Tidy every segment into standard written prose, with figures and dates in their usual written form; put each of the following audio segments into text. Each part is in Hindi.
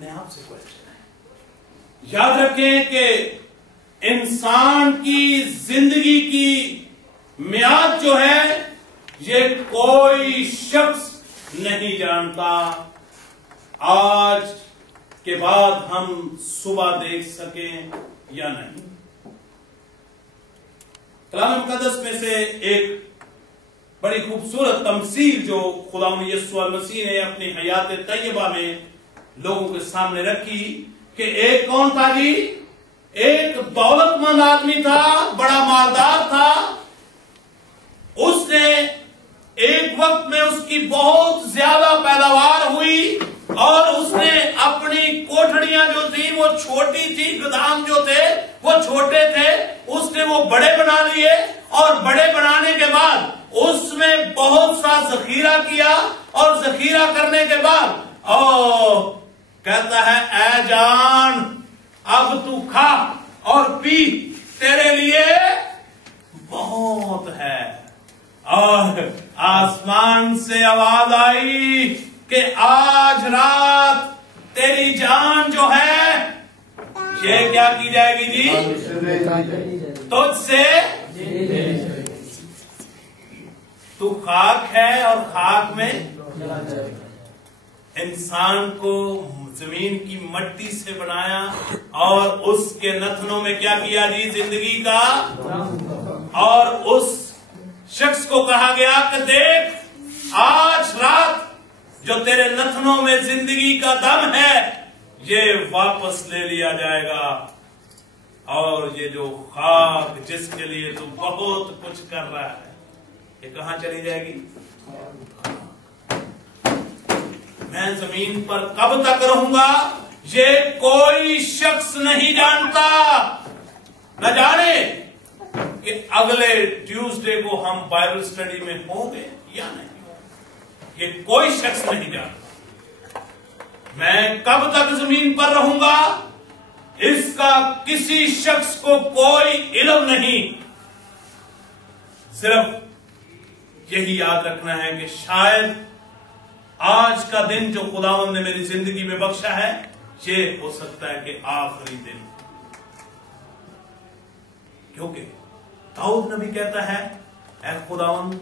अपने आप से क्वेश्चन है। याद रखें कि इंसान की जिंदगी की मियाद जो है ये कोई शख्स नहीं जानता। आज के बाद हम सुबह देख सकें या नहीं। कलाम मुकद्दस में से एक बड़ी खूबसूरत तमसील जो खुदावंद यीशु मसीह ने अपनी हयात तैयबा में लोगों के सामने रखी कि एक कौन था जी? एक दौलतमंद आदमी था, बड़ा मालदार था। उसने एक वक्त में उसकी बहुत ज्यादा पैदावार हुई और उसने अपनी कोठड़ियां जो थी वो छोटी थी, गोदाम जो थे वो छोटे थे, उसने वो बड़े बना लिए और बड़े बनाने के बाद उसमें बहुत सा जखीरा किया और जखीरा करने के बाद कहता है ऐ जान अब तू खा और पी, तेरे लिए बहुत है। और आसमान से आवाज आई कि आज रात तेरी जान जो है ये क्या की जाएगी जी? तुझसे तू खाक है और खाक में इंसान को जमीन की मट्टी से बनाया और उसके नथनों में क्या किया जी? जिंदगी का। और उस शख्स को कहा गया कि देख आज रात जो तेरे नथनों में जिंदगी का दम है ये वापस ले लिया जाएगा और ये जो खाक जिसके लिए तू बहुत कुछ कर रहा है ये कहां चली जाएगी? मैं जमीन पर कब तक रहूंगा ये कोई शख्स नहीं जानता। न जाने कि अगले ट्यूसडे को हम बाइबल स्टडी में होंगे या नहीं, ये कोई शख्स नहीं जानता। मैं कब तक जमीन पर रहूंगा इसका किसी शख्स को कोई इल्म नहीं। सिर्फ यही याद रखना है कि शायद आज का दिन जो खुदावंद ने मेरी जिंदगी में बख्शा है ये हो सकता है कि आखिरी दिन, क्योंकि दाऊद नबी कहता है ऐ खुदावंद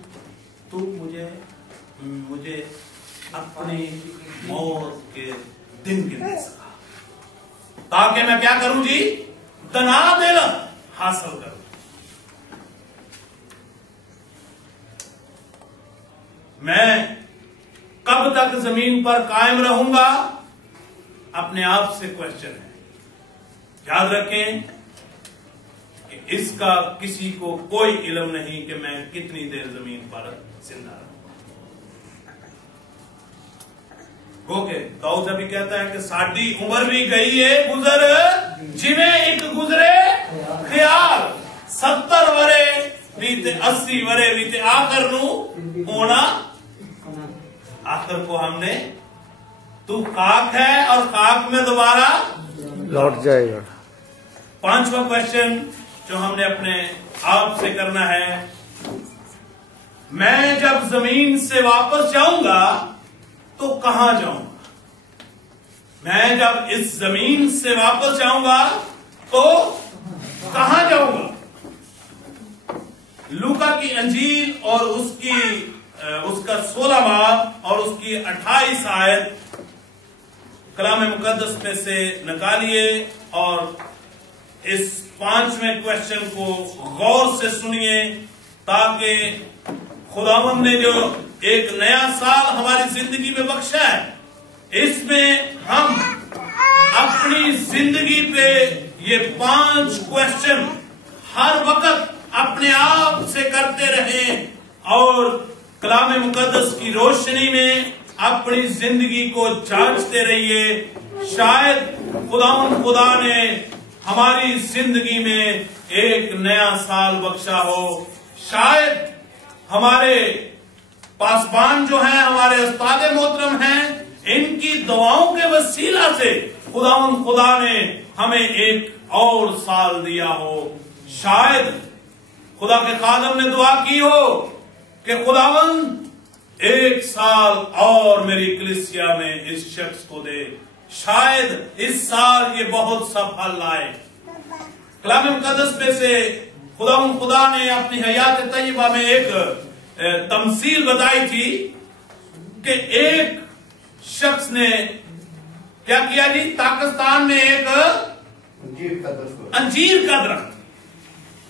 तू मुझे अपनी मौत के दिन गिनने सका ताकि मैं क्या करूं जी? तनाव दिल हासिल करूं। मैं कब तक जमीन पर कायम रहूंगा अपने आप से क्वेश्चन है। याद रखें कि इसका किसी को कोई इल्म नहीं कि मैं कितनी देर जमीन पर जिंदा रहूंगा। ओके, दाऊद नबी कहता है कि साडी उम्र भी गई है गुजर जिवें एक गुजरे ख्याल। 70 वरे बीते 80 वरे बीते आखिर नू होना। आखिर को हमने तू खाक है और खाक में दोबारा लौट जाएगा। 5वां क्वेश्चन जो हमने अपने आप से करना है, मैं जब जमीन से वापस जाऊंगा तो कहां जाऊंगा? मैं जब इस जमीन से वापस जाऊंगा तो कहां जाऊंगा? लूका की अंजील और उसका 16 बाब और उसकी 28 आयत कलाम मुकद्दस में से निकालिए और इस 5वें क्वेश्चन को गौर से सुनिए ताकि खुदावंद ने जो एक नया साल हमारी जिंदगी में बख्शा है इसमें हम अपनी जिंदगी पे ये 5 क्वेश्चन हर वक्त अपने आप से करते रहें और कलाम मुकद्दस की रोशनी में अपनी जिंदगी को जांचते रहिए। शायद खुदा ने हमारी जिंदगी में एक नया साल बख्शा हो। शायद हमारे पासबान जो हैं, हमारे उस्ताद मोहतरम हैं, इनकी दुआओं के वसीला से खुदा ने हमें एक और साल दिया हो। शायद खुदा के खादम ने दुआ की हो कि खुदावंद 1 साल और मेरी कलीसिया में इस शख्स को दे। शायद इस साल ये बहुत सा फल लाए। कलाम मुकद्दस में से खुदा ने अपनी हयात तय्यबा में एक तमसील बताई थी कि एक शख्स ने क्या किया जी, पाकिस्तान में एक अंजीर का दरख्त,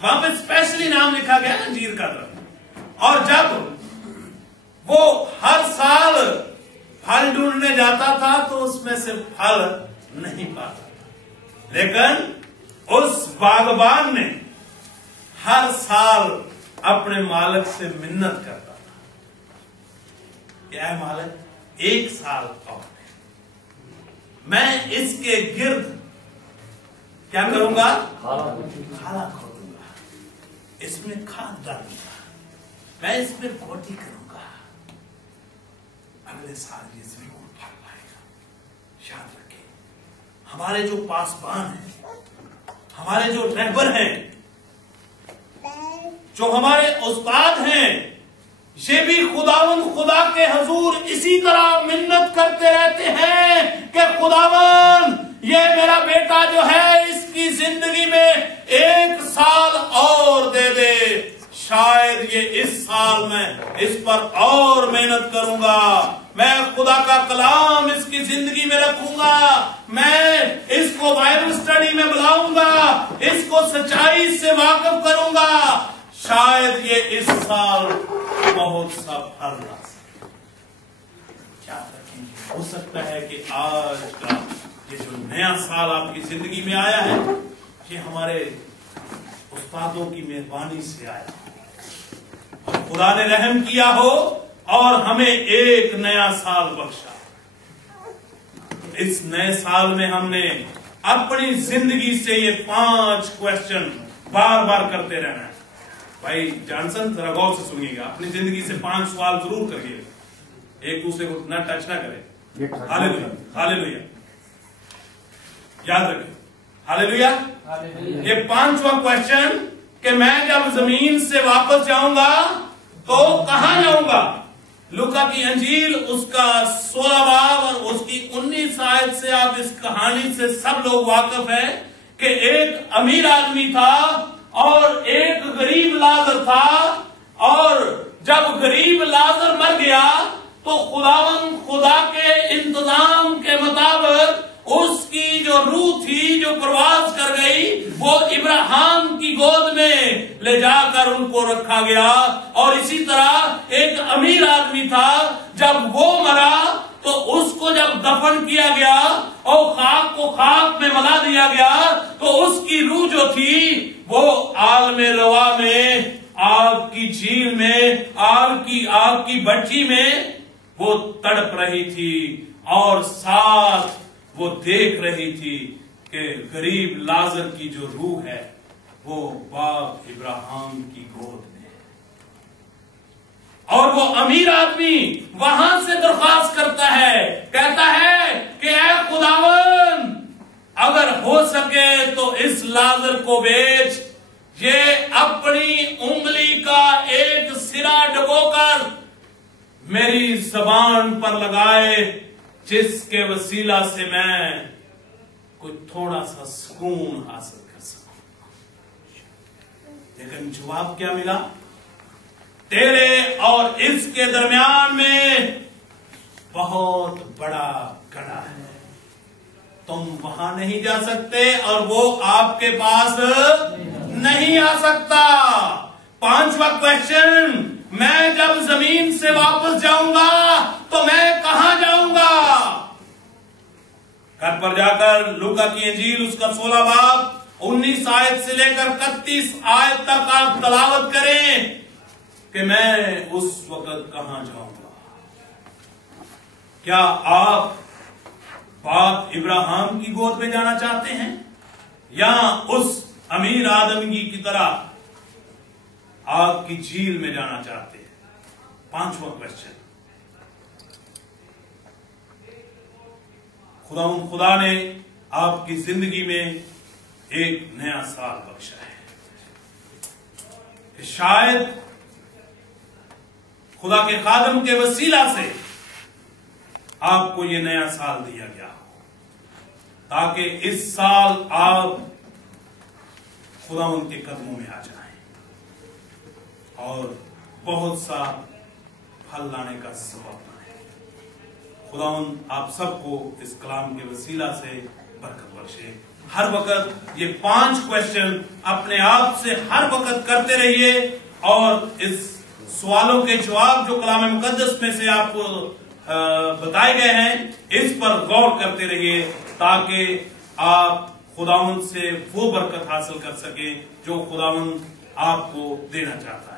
वहां पे स्पेशली नाम लिखा गया अंजीर का दरख्त, और जब वो हर साल फल ढूंढने जाता था तो उसमें से फल नहीं पाता था, लेकिन उस बागबान ने हर साल अपने मालिक से मिन्नत करता था, क्या है मालिक, एक साल और मैं इसके गिर्द क्या करूंगा, खाला खोदूंगा, इसमें खाद डालूंगा, मैं इसमें खोटी करूंगा, अगले साल ये जरूर फल पाएगा। याद रखें, हमारे जो पासबान हैं, हमारे जो रहबर हैं, जो हमारे उस्ताद हैं, ये भी खुदा के हजूर इसी तरह मिन्नत करते रहते हैं कि खुदावन ये मेरा बेटा जो है इसकी जिंदगी में एक साल और दे दे, शायद ये इस साल में इस पर और मेहनत करूंगा, मैं खुदा का कलाम इसकी जिंदगी में रखूंगा, मैं इसको बाइबल स्टडी में बुलाऊंगा, इसको सच्चाई से वाकिफ करूंगा, शायद ये इस साल बहुत सा फल ला सके। क्या रखेंगे, हो सकता है कि आज का ये जो नया साल आपकी जिंदगी में आया है, ये हमारे उस्तादों की मेहरबानी से आया और खुदा ने रहम किया हो और हमें एक नया साल बख्शा। इस नए साल में हमने अपनी जिंदगी से ये 5 क्वेश्चन बार बार करते रहना है। भाई जॉनसन जरा गौर से सुनिएगा, अपनी जिंदगी से 5 सवाल जरूर करिए, एक दूसरे को ना टच ना करें। हालेलुया, हालेलुया, याद रखें, हालेलुया। ये 5वां क्वेश्चन कि मैं जब जमीन से वापस जाऊंगा तो कहां जाऊंगा। लूका की अंजील उसका 16 बाब और उसकी 19 आयत से आप इस कहानी से सब लोग वाकिफ हैं कि एक अमीर आदमी था और एक गरीब लाजर था, और जब गरीब लाजर मर गया तो खुदा के इंतजाम के मुताबिक उसकी जो रूह थी जो प्रवास कर गई वो इब्राहिम की गोद में ले जाकर उनको रखा गया। और इसी तरह एक अमीर आदमी था, जब वो मरा तो उसको जब दफन किया गया और खाक को खाक में मिला दिया गया तो उसकी रूह जो थी वो आग में रवा में, आग की झील में, आग की भट्टी में वो तड़प रही थी और साथ वो देख रही थी कि गरीब लाजर की जो रूह है वो बाप इब्राहिम की गोद में, और वो अमीर आदमी वहां से दरख्वास्त करता है, कहता है कि ऐ खुदावन अगर हो सके तो इस लाजर को बेच, ये अपनी उंगली का एक सिरा डुबोकर मेरी जबान पर लगाए, जिसके वसीला से मैं कोई थोड़ा सा सुकून हासिल कर सकूं। लेकिन जवाब क्या मिला, तेरे और इसके दरमियान में बहुत बड़ा गड़ा है, तुम वहां नहीं जा सकते और वो आपके पास नहीं आ सकता। 5वां क्वेश्चन, मैं जब जमीन से वापस जाऊंगा तो मैं कहां जाऊंगा। घर पर जाकर लूका की अंजील उसका 16 बाब 19 आयत से लेकर 31 आयत तक आप तलावत करें कि मैं उस वक्त कहां जाऊंगा। क्या आप बाप इब्राहिम की गोद में जाना चाहते हैं या उस अमीर आदमी की तरह आग की झील में जाना चाहते हैं। 5वां क्वेश्चन, खुदा ने आपकी जिंदगी में एक नया साल बख्शा है कि शायद खुदा के खादम के वसीला से आपको ये नया साल दिया गया हो। ताकि इस साल आप खुदावंद के कदमों में आ जाएं और बहुत सा फल लाने का सबब बने। खुदावंद आप सबको इस कलाम के वसीला से बरकत बख्शे। हर वक्त ये 5 क्वेश्चन अपने आप से हर वक्त करते रहिए और इस सवालों के जवाब जो कलाम मुकद्दस में से आपको बताए गए हैं, इस पर गौर करते रहिए ताकि आप खुदावंद से वो बरकत हासिल कर सके जो खुदावंद आपको देना चाहता है।